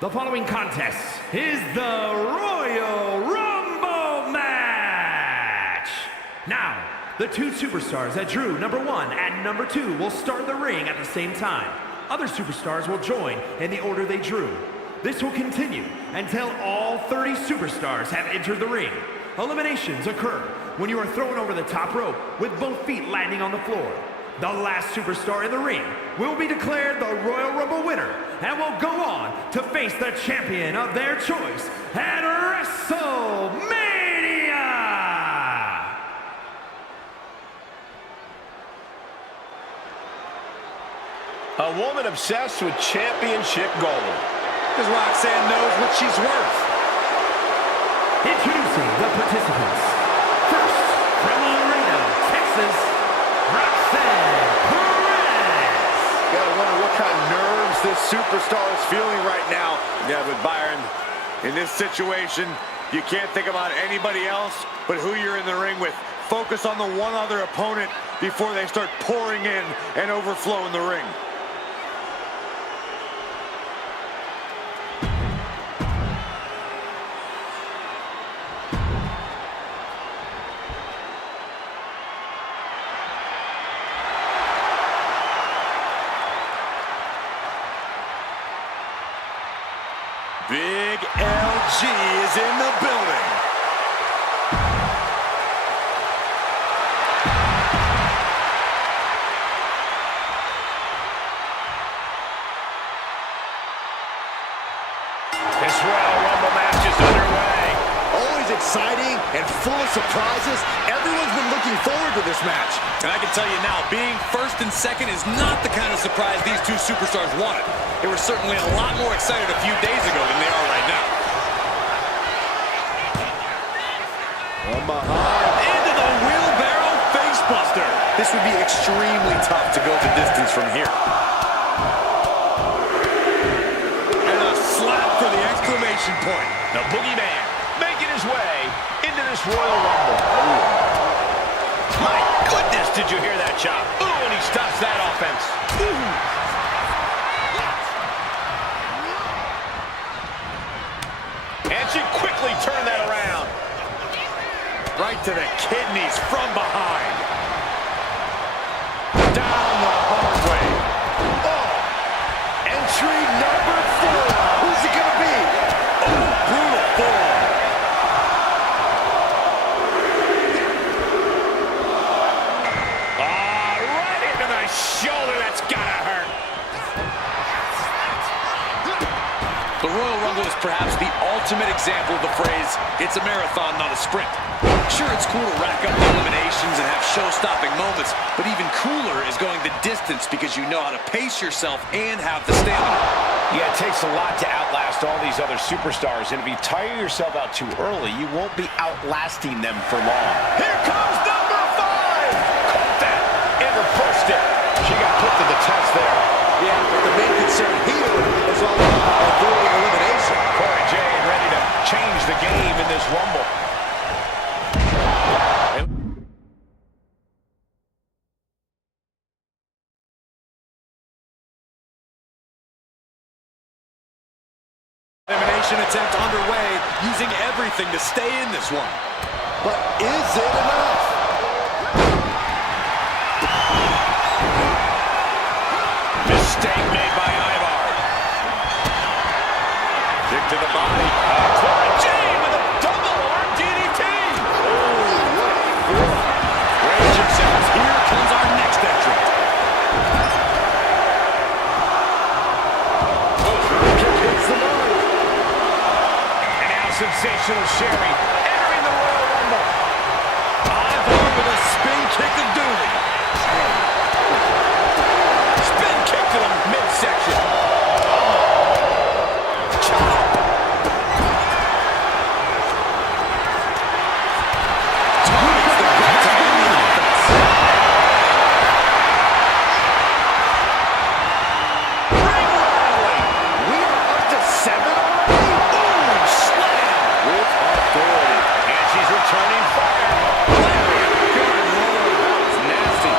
The following contest is the Royal Rumble match. Now, the two superstars that drew number 1 and number 2 will start the ring at the same time. Other superstars will join in the order they drew. This will continue until all 30 superstars have entered the ring. Eliminations occur when you are thrown over the top rope with both feet landing on the floor. The last superstar in the ring will be declared the Royal Rumble winner and will go on to face the champion of their choice at WrestleMania! A woman obsessed with championship gold. Because Roxanne knows what she's worth. Introducing the participants. First, from Laredo, Texas, Roxanne Perez. Gotta wonder what kind of nerves this superstar is feeling right now. Yeah, but Byron, in this situation, you can't think about anybody else but who you're in the ring with. Focus on the one other opponent before they start pouring in and overflowing the ring. Big LG is in the building. This Royal Rumble match is underway. Always exciting and full of surprises. Everyone's been looking forward to this match. And I can tell you now, being first and second is not the kind of surprise these two superstars wanted. They were certainly a lot more excited a few days ago than they are right now. From behind. Into the wheelbarrow facebuster. This would be extremely tough to go the distance from here. And a slap for the exclamation exclamation point. The boogeyman making his way into this Royal Rumble. My goodness, did you hear that chop? Ooh, and he stops that offense. Ooh. And she quickly turned that around. Right to the kidneys from behind. Down the hard way. Oh! Entry number 4. Who's it gonna be? Oh, brutal form. Right into the shoulder. That's gotta hurt. The Royal Rumble is perhaps the ultimate example of the phrase, it's a marathon, not a sprint. Sure, it's cool to rack up the eliminations and have show-stopping moments, but even cooler is going the distance because you know how to pace yourself and have the stamina. Yeah, it takes a lot to outlast all these other superstars, and if you tire yourself out too early, you won't be outlasting them for long. Here comes number 5! Caught that and reversed it. She got put to the test there. Yeah, but the main concern here is all about avoiding elimination. Corey Jane ready to change the game in this Rumble. Elimination attempt underway, using everything to stay in this one. But is it enough? Mistake made by Ivar. Kick to the body. Corey Jane with a double arm DDT. Brace yourselves, here comes our next entrant. And now sensational Sherry entering the Royal Rumble. Ivar with a spin kick of doom. Spin kick to the midsection. Chop. Targets the gut to end the offense. Ring rattling. We are up to 7 already? Boom. Slam. With authority. And she's returning fire. Lariat. Good Lord. That was nasty.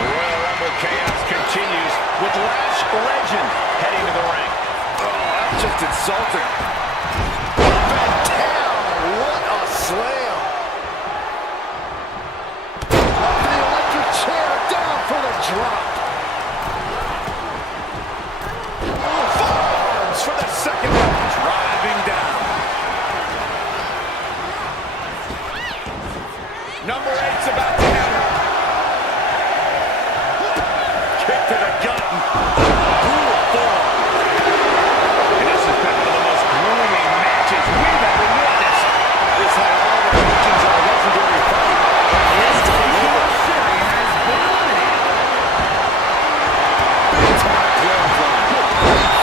The Royal Rumble chaos continues with Lash Legend heading to the ring. Oh, that's just insulting. Up and down. What a slam. Up to the electric chair. Down for the drop. Forearms for the second one. Driving down. Number 8's about to enter. Kick to the gut. Brutal form. And this has been one of the most grueling matches we've ever witnessed. This had all the regions of a legendary fight. Yes, Sherry has been eliminated. Big time clothesline. Good grief.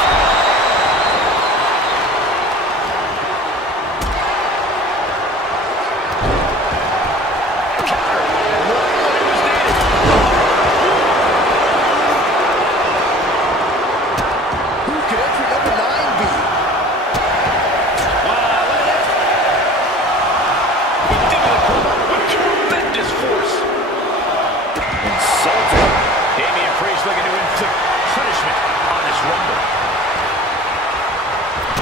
Counter. Right when it was needed. Who could entry number 9 be? With tremendous force. Insulting. Damian Priest looking to inflict punishment on this Rumble.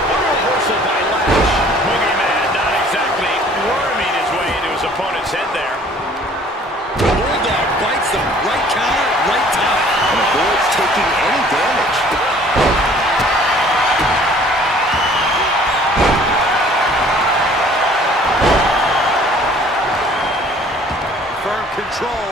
A reversal by Lash. Boogeyman not exactly worming his way into his opponent's head there. Bulldog bites them. Right counter, right time. And avoids taking any damage. Firm control.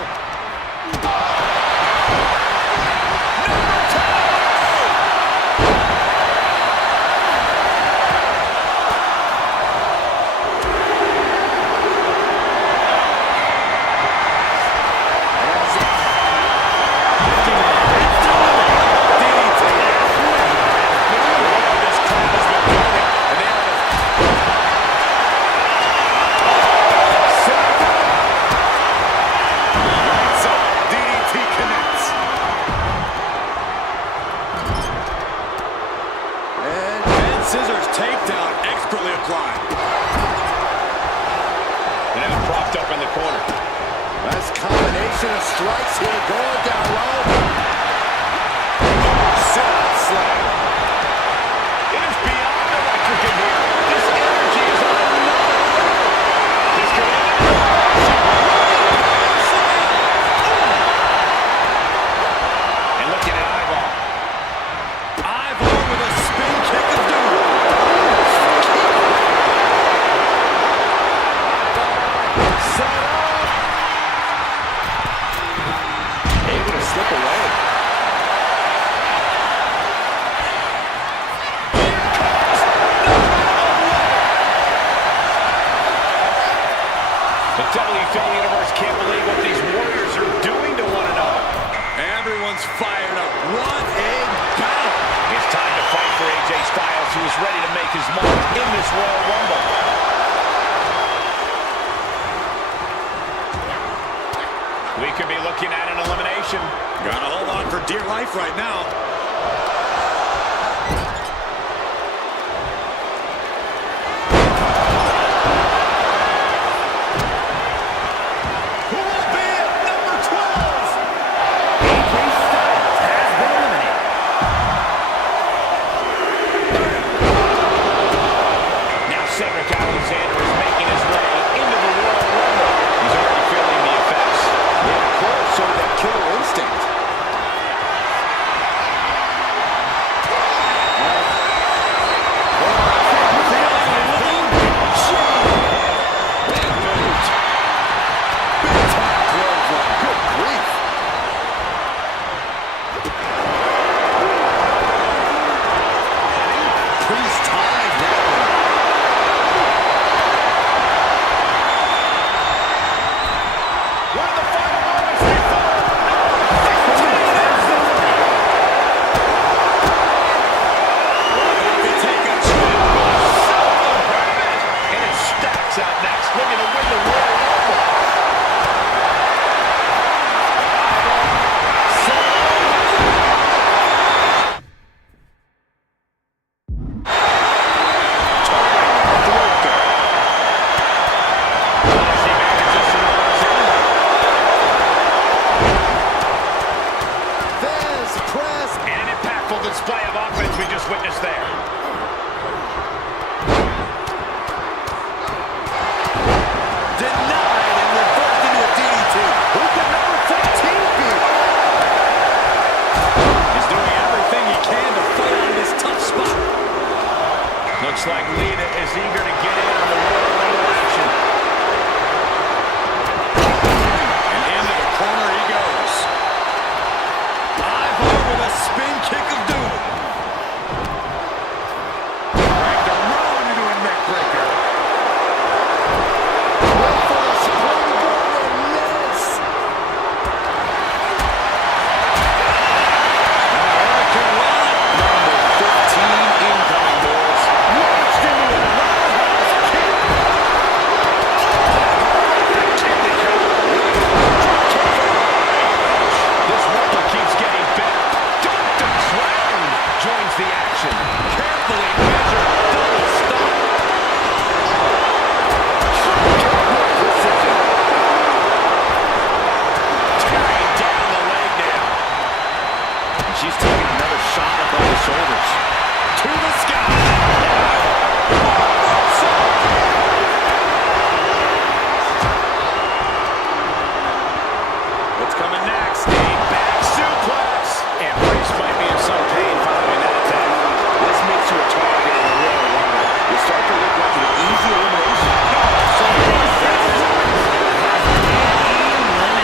climb. And now propped up in the corner. Nice combination of strikes here, going down low. Side slam. It is beyond electric in here. This energy is on another level. This could end it. And look at Ivar. Ivar with a spin kick of doom. Set up. Able to slip away. The WWE Universe can't believe what these warriors are doing to one another. Everyone's fired up. What a battle. It's time to fight for AJ Styles, who is ready to make his mark in this Royal Rumble. We could be looking at an elimination. Gotta hold on for dear life right now. Who will be at number 12? AJ Styles has been eliminated. Now Cedric Alexander is making his way into the Royal Rumble. He's already feeling the effects. Yeah, of course, showed that killer instinct. Good grief. Priest timed that one. One of the final moments before They take a trip. and it stacks out next, looking to win the Royal Rumble. Fans press. And an impactful display of offense we just witnessed there. Denied and reversed into a DDT. Who could number 14 be? He's doing everything he can to fight on this tough spot. Looks like Lita is eager to get in on the Royal Rumble action. And into the corner he goes. Ivar with a spin kick of doom. Dragged around into a neck breaker. Went for the springboard and miss. Hurricane Rod. Number 15 incoming, boys. Launched into a roundhouse kick. This Rumble keeps getting better. Dr. Crown joins the action. Carefully measured double stomp. Precision. Tearing down the leg now. And she's taking another shot above the shoulders. To the sky. What's coming next? A back suplex. And Priest might be in some pain following that attack. This makes you a target in the Royal Rumble. You start to look like an easy elimination.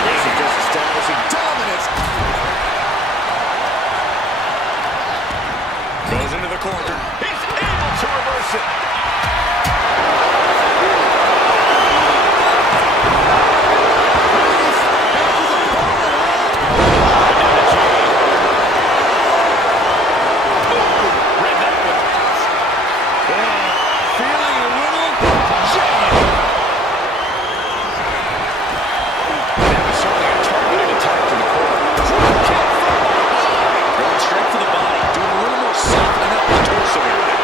This is just establishing dominance. Goes into the corner. He's able to reverse it. Read that one. Feeling a little That was certainly a targeted attack to the core. Going straight for the body, doing a little more softening up the torso area.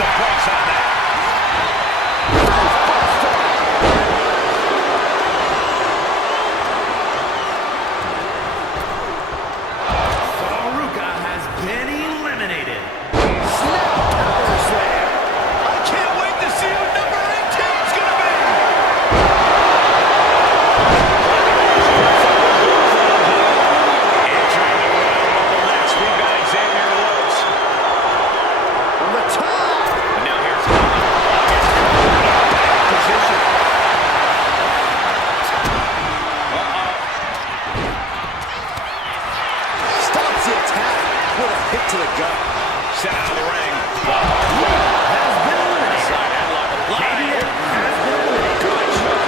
the brakes on that. Saruka has been eliminated. Snap power slam. I can't wait to see who number 18 is going to be. Entering the Royal Rumble match, we've got Xavier Woods. On the top. And now here's position. Stops the attack with a hit to the gut. Sent out of the ring. Has been eliminated. Side headlock applied. JBL has been eliminated. Good shot.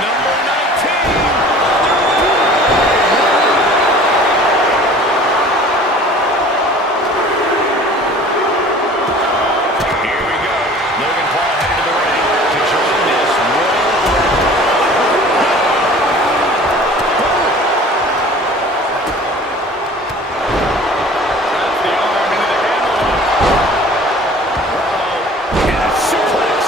Number 19. Here we go. Logan Paul headed to the ring to join this Royal Rumble. Traps the arm into the handle. And a suplex.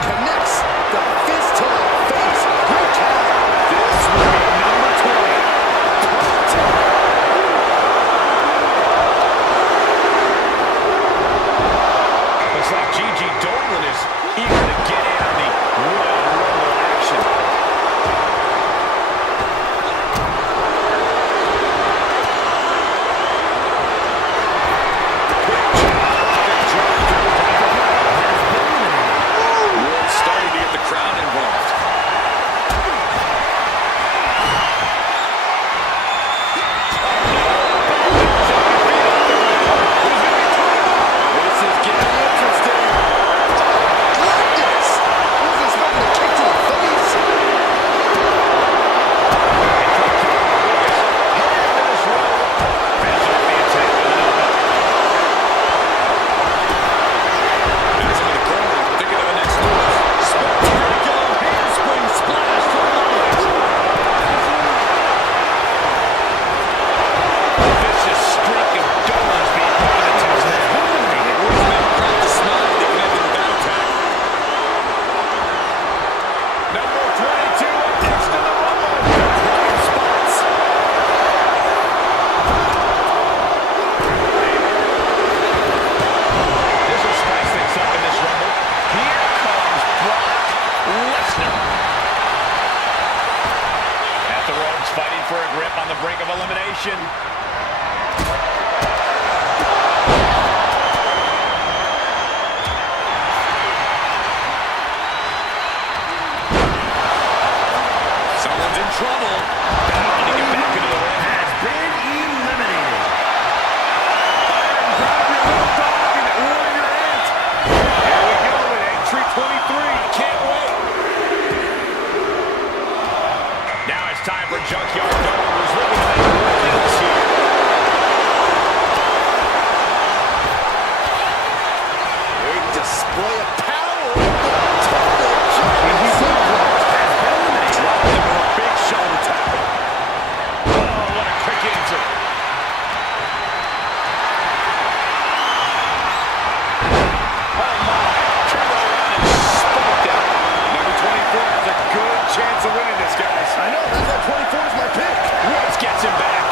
Connects the fist to the face. Great tap. This will be number 20. Looks like Gigi Dolan is eager to get in on the Royal Rumble action. Woods starting to get the crowd involved. This is getting interesting. Goodness. Was he smoking a kick to the face? Number 22 next to the Rumble. Spots. This will spice things up in this Rumble. Here comes Brock Lesnar. At the ropes, fighting for a grip on the brink of elimination. Someone's in trouble. Battling to get back into the ring. Has been eliminated. Here we go with entry 23. Can't wait. Now it's time for Junkyard Dog, who's looking to make waves here. Great display of power. Total jumping suplex. Dropped him with a big shoulder tackle. Oh, what a quick answer. Oh, my. Turned around and spiked out. Number 24 has a good chance of winning this, guys. I know, that's why 24 is my pick. Woods gets him back.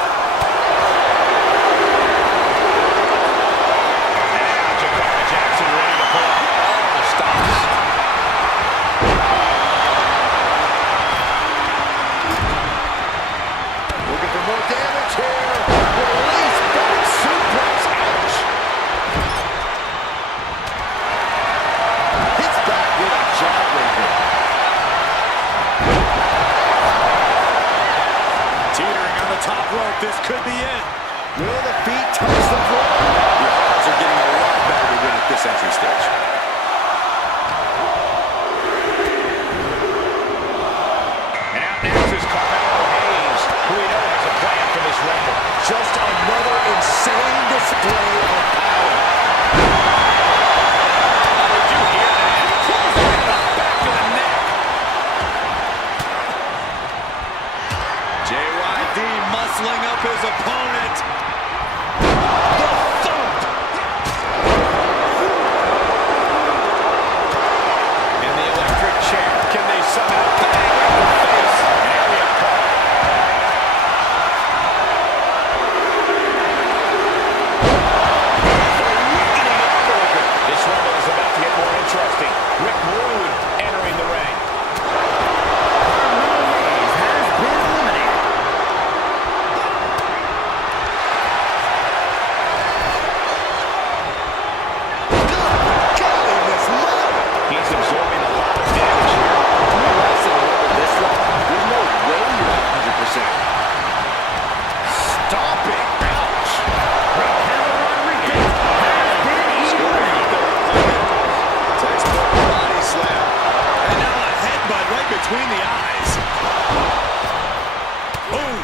And now Jakara Jackson ready to pull out all the stops. Looking for more damage here. Release back suplex. Ouch. Hits back with a jawbreaker. Teetering on the top rope. This could be it. Will the feet touch the floor? The odds are getting a lot better to win at this entry stage. And out next is Carmelo Hayes, who we know has a plan for this Rumble. Just another insane display of power. Did you hear that? Back to the neck. muscling up his opponent. The thump. In the electric chair, can they somehow bang in the face? Area caught. This rumble is about to get more interesting. Rick Rude entering the ring. He's absorbing a lot of damage here. When you lasted a little bit this long, there's no way you're at 100%. Stomping. Ouch. Textbook body slam. And now a headbutt right between the eyes. Boom.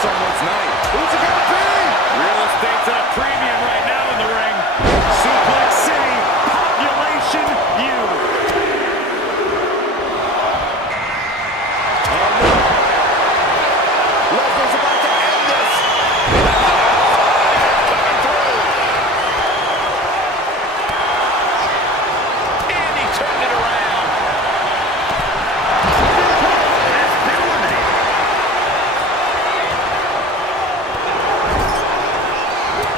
Someone's night. Who's it gonna be? Real estate's at a premium right now in the ring. Suplex City, population you. Lesnar's about to end this. Coming through. And he turned it around.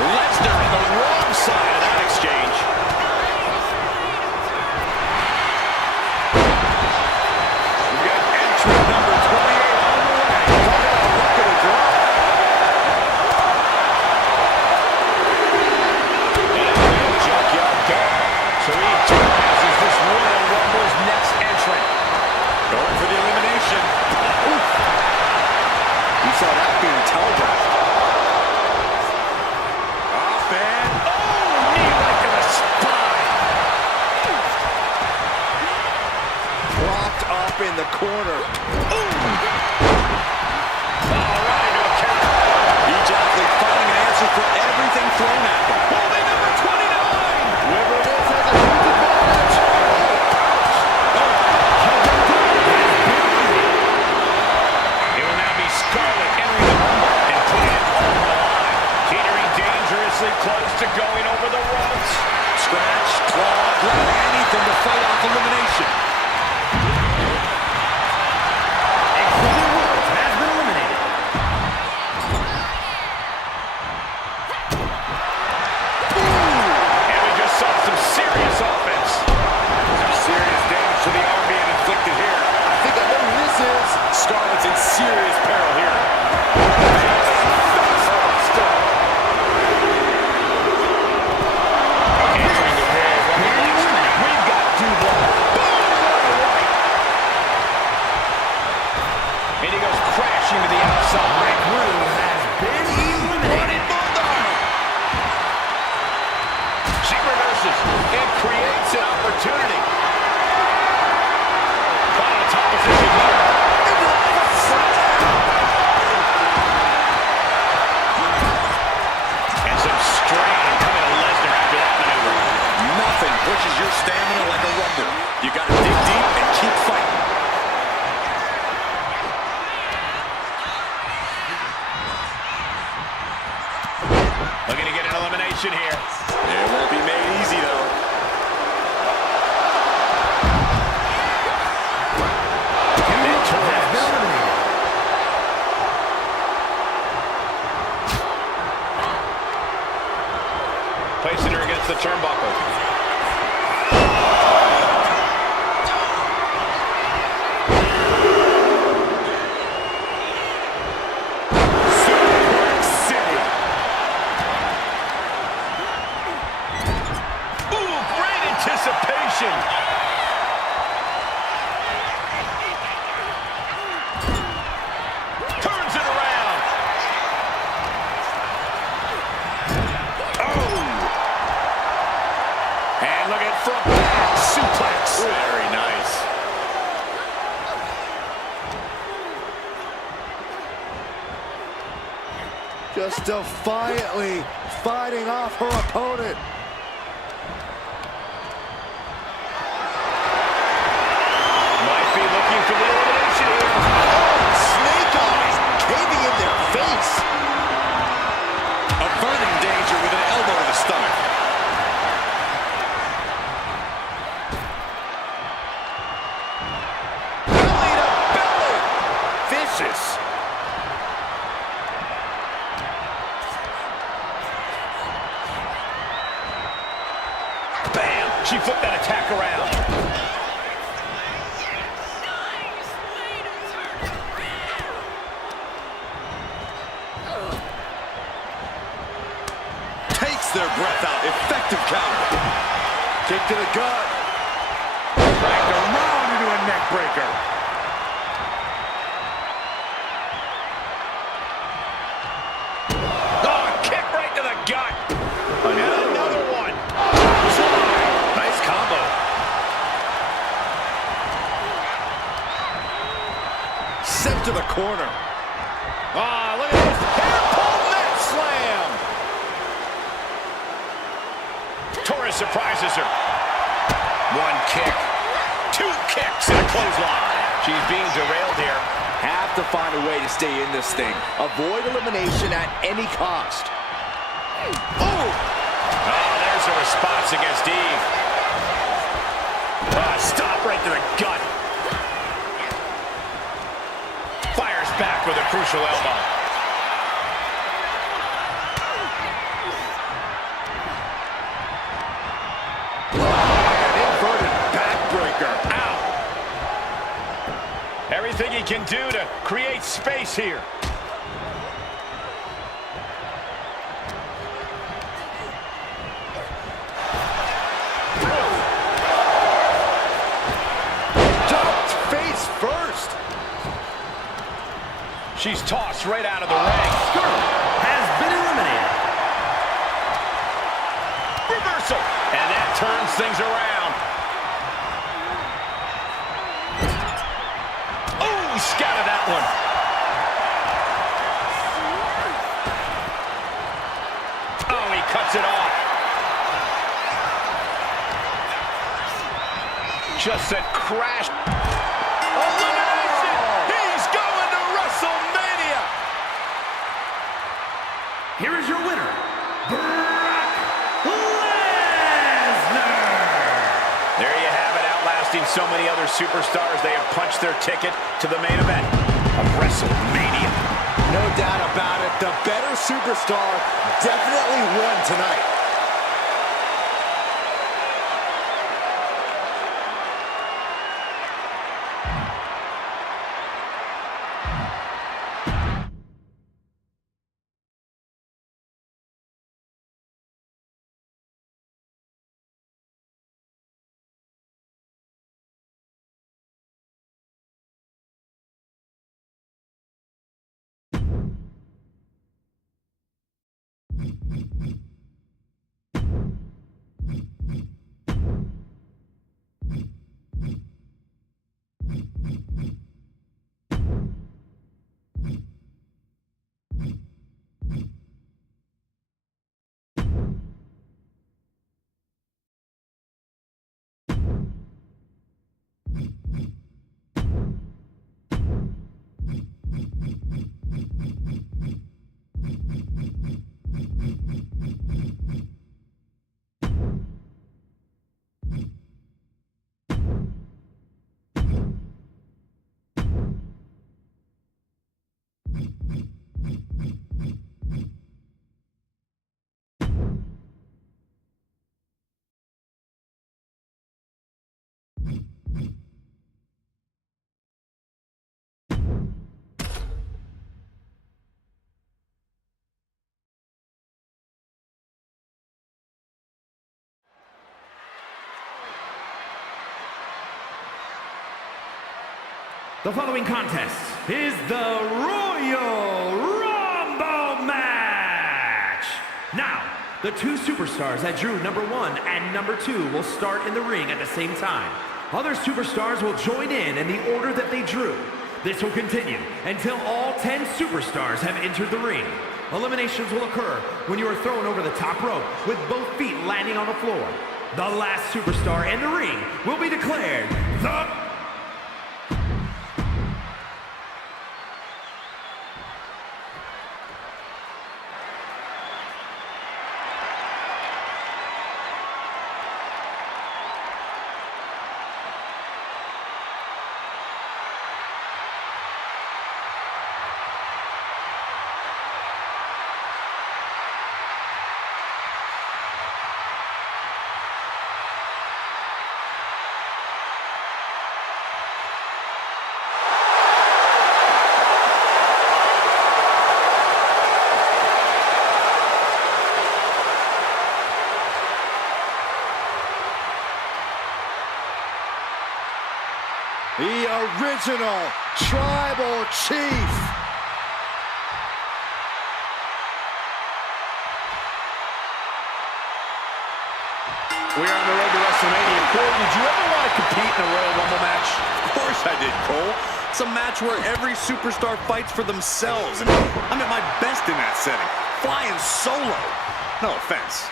Lesnar on the wrong side of that exchange. We've got entrant number 28 on the way. Look at a drop. And junkyard dog. Sharif Jones is this Royal Rumble's next entrant. Going for the elimination. You saw that being telegraphed. Off and Knee right to the spine. Locked up in the corner. Right into a counter. Each athlete finding an answer for everything thrown at them. Holding number 29. Whoever it is has a huge advantage. It will now be Scarlett entering the Rumble and putting it all on the line. Teetering dangerously close to going over the ropes. Scratch, claw, grab anything to fight off elimination. Xavier Woods has been eliminated. And we just saw some serious offense. some serious damage to the arm being inflicted here. I think I know who this is. Scarlett's in serious peril here. Entering the Royal Rumble next. We've got Dubois. Boom! What a right. And he goes crashing to the outside. Rick Rude has been eliminated. She reverses and creates an opportunity. Caught in a top position here. And some strain coming to Lesnar after that maneuver. Nothing pushes your stamina like a rumble. You got to dig deep and keep fighting. Looking to get an elimination here. It won't be made easy, though. Has been eliminated. Placing her against the turnbuckle. Suplex City. just defiantly fighting off her opponent. Might be looking for the elimination here. Oh, snake eyes caving in their face. Averting danger with an elbow to the stomach. Belly to belly. Vicious. Bam! She flipped that attack around. Takes their breath out. Effective counter. Kick to the gut. Dragged around into a neck breaker. Oh, kick right to the gut. And another one. Nice combo. Sent to the corner. Ah, look at this. Hair pull net slam. Torres surprises her. One kick. Two kicks and a clothesline. She's being derailed here. Have to find a way to stay in this thing. Avoid elimination at any cost. Oh, there's a response against Eve. Stop right to the gut. Fires back with a crucial elbow. Inverted backbreaker. Ow. Everything he can do to create space here. Ducked face first. She's tossed right out of the ring. Girl has been eliminated. Reversal. And that turns things around. Oh, he scouted that one. Oh, he cuts it off. Just a crash. Elimination! He's going to WrestleMania! Here is your winner, Brock Lesnar. There you have it, outlasting so many other superstars. They have punched their ticket to the main event of WrestleMania. No doubt about it. The better superstar definitely won tonight. The following contest is the Royal Rumble match. Now, the two superstars that drew number 1 and number 2 will start in the ring at the same time. Other superstars will join in the order that they drew. This will continue until all 10 superstars have entered the ring. eliminations will occur when you are thrown over the top rope with both feet landing on the floor. The last superstar in the ring will be declared the... The original Tribal Chief. We are on the road to WrestleMania. Cole, did you ever want to compete in a Royal Rumble match? Of course I did, Cole. It's a match where every superstar fights for themselves, and I'm at my best in that setting. Flying solo. No offense.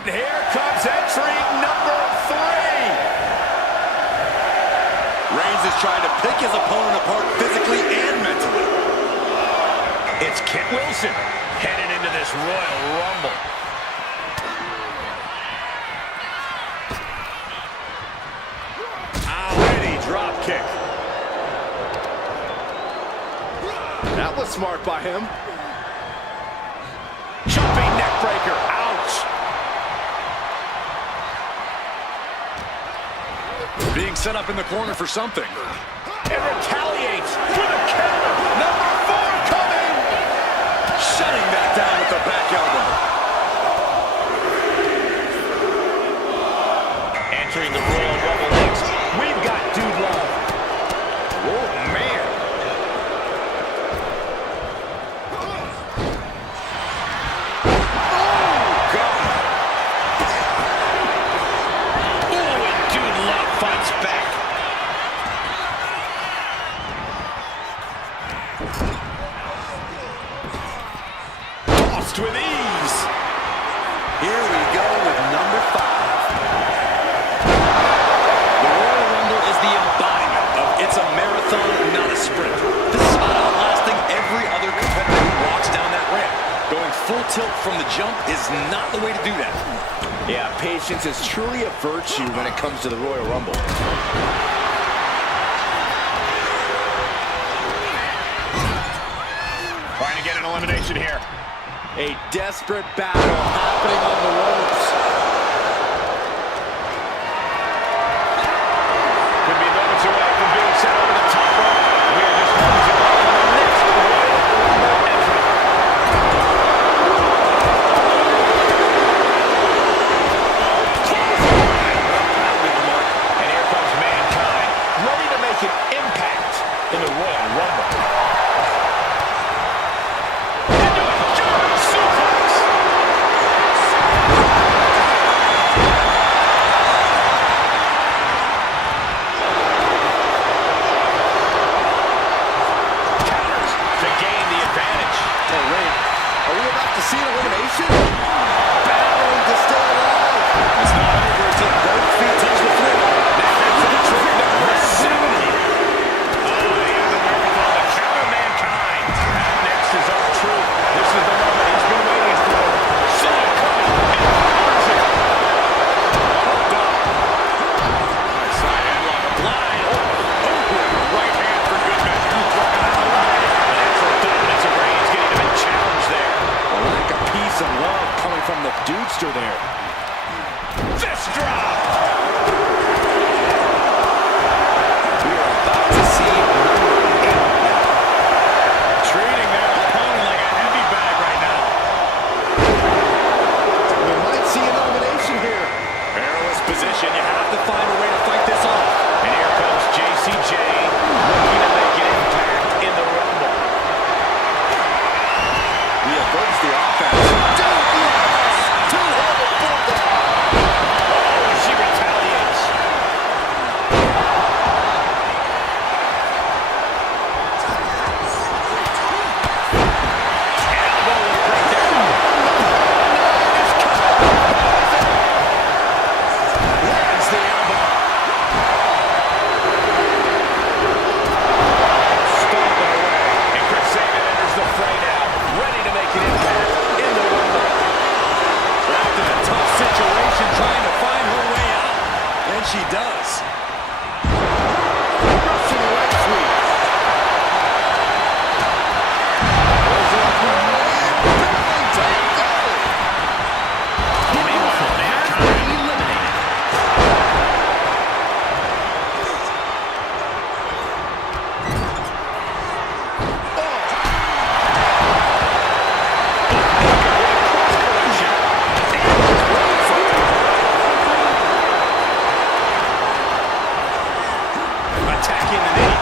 Here comes entry number 3. Reigns is trying to pick his opponent apart physically and mentally. It's Kit Wilson headed into this Royal Rumble. Already drop kick. That was smart by him. Jumping neck breaker. Ouch. Being set up in the corner for something. And retaliates with a counter. Number 4 coming. Shutting that down with the back elbow. Entering the Royal Rumble next, we've got Dude Love. Oh, man. Oh, God. Oh, and Dude Love fights back. Tossed with ease. Here we go with number 5. The Royal Rumble is the embodiment of it's a marathon, not a sprint. This is about outlasting every other competitor who walks down that ramp. Going full tilt from the jump is not the way to do that. Yeah, patience is truly a virtue when it comes to the Royal Rumble. Trying to get an elimination here. A desperate battle happening on the ropes. Could be moments away from being sent over the top rope. We are just moments away from the next Royal Rumble entrant. That'll be the mark. And here comes Mankind, ready to make an impact in the Royal Rumble. Into a German suplex. Counters to gain the advantage. Oh, wait. Are we about to see an elimination? Battling to stay alive. It's not over until both feet touch the floor. Now into the trigger number 70. Oh, they have the wherewithal to counter Mankind. And next is R-Truth. This is the moment he's been waiting for. Saw it coming and powers it. Hooked up. Nice side headlock applied. Oh, right hand for good measure. Walking out of the way. Natural dominance of Reigns getting him in challenge there. A lack of peace and love coming from the Dudester there. Fist drop. We are about to see number 8 now. Treating their opponent like a heavy bag right now. We might see an elimination here. Perilous position. You have to find a way to fight this off. And here comes JCJ looking to make an impact in the Rumble. He averts the offense. Dude, yes! Too horrible for that. Oh, she does. Russian leg sweep. Attacking the knee.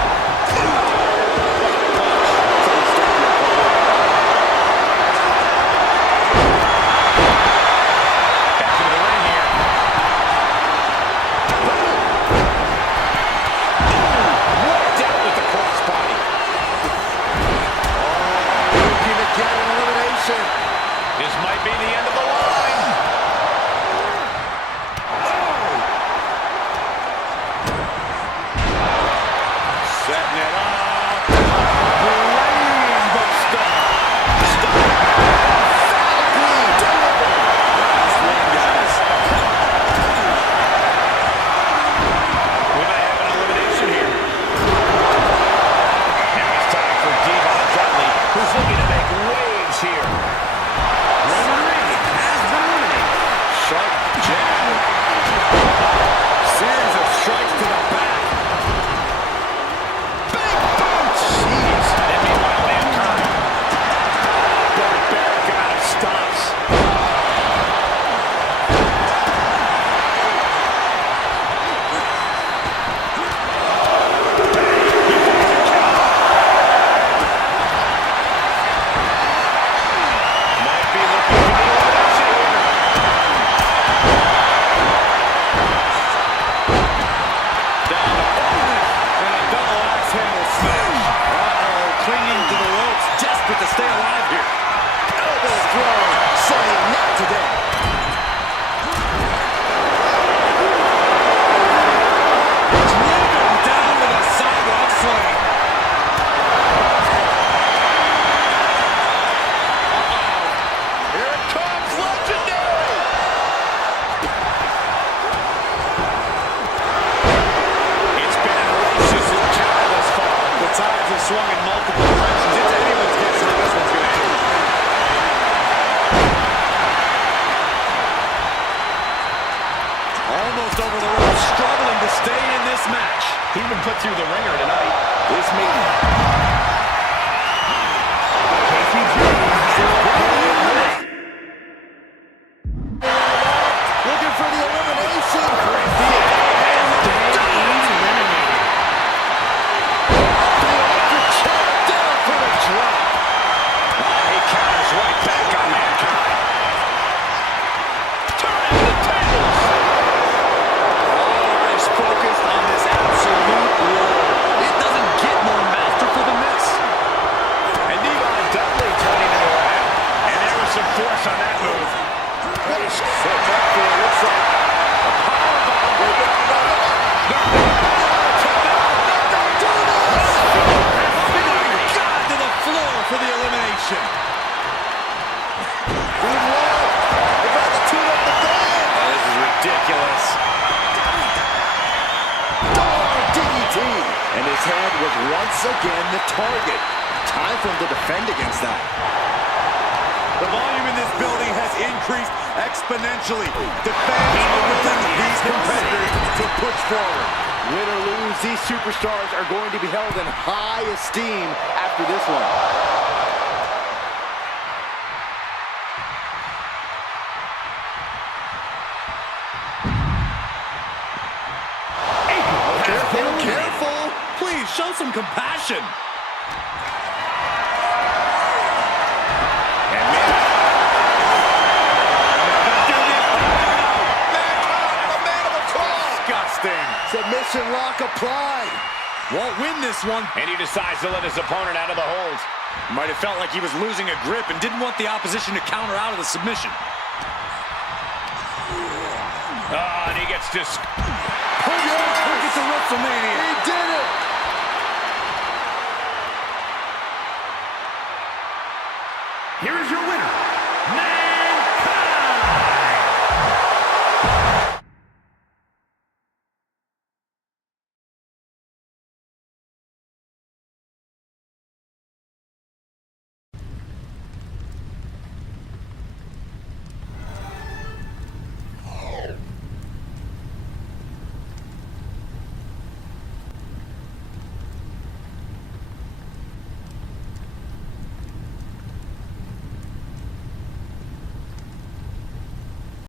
Back into the ring here. Worked out with the crossbody. Looking to get an elimination. This might be the end of the line. Setting it up. Rainbow Star. Last one, guys. We might have an elimination here. Now it's time for Devon Dudley, who's looking to make waves here. Roman Reigns has been eliminated. Sharp jab. Series of strikes to the back. Jeez. And meanwhile, Mankind. Barbaric amount of stomps. Might be looking for the elimination here. Down the and a double axe handle smash. Uh-oh, clinging to the ropes, desperate to stay alive here. Elbow throw. Saying not today. Driven down with a sidewalk slam. Here it comes, legendary! It's been an audacious encounter thus far. The tides have swung in multiple directions. It's anyone's guess how this one's going to end. Almost over the rope, struggling to stay in this match. He's been put through the ringer tonight. This meeting. Casey Jones is eliminated. Looking for the elimination. Down for the drop. He counters right back on Mankind. Turning the tables. All eyes focused on this absolute war. It doesn't get more masterful than this. And Devon Dudley turning it around. And there was some force on that move. Set up for it looks like a powerbomb. God, to the floor for the elimination. Good luck. They're about to tune up the band. Oh, this is ridiculous. DDT. And his head was once again the target. Time for him to defend against that. The volume in this building has increased exponentially. The fans are willing these competitors to push forward. Win or lose, these superstars are going to be held in high esteem after this one. Careful, careful. Please, show some compassion. Submission lock applied. Won't win this one. And he decides to let his opponent out of the hold. Might have felt like he was losing a grip and didn't want the opposition to counter out of the submission. And he gets to... Look at the WrestleMania. He did it. Here is your winner,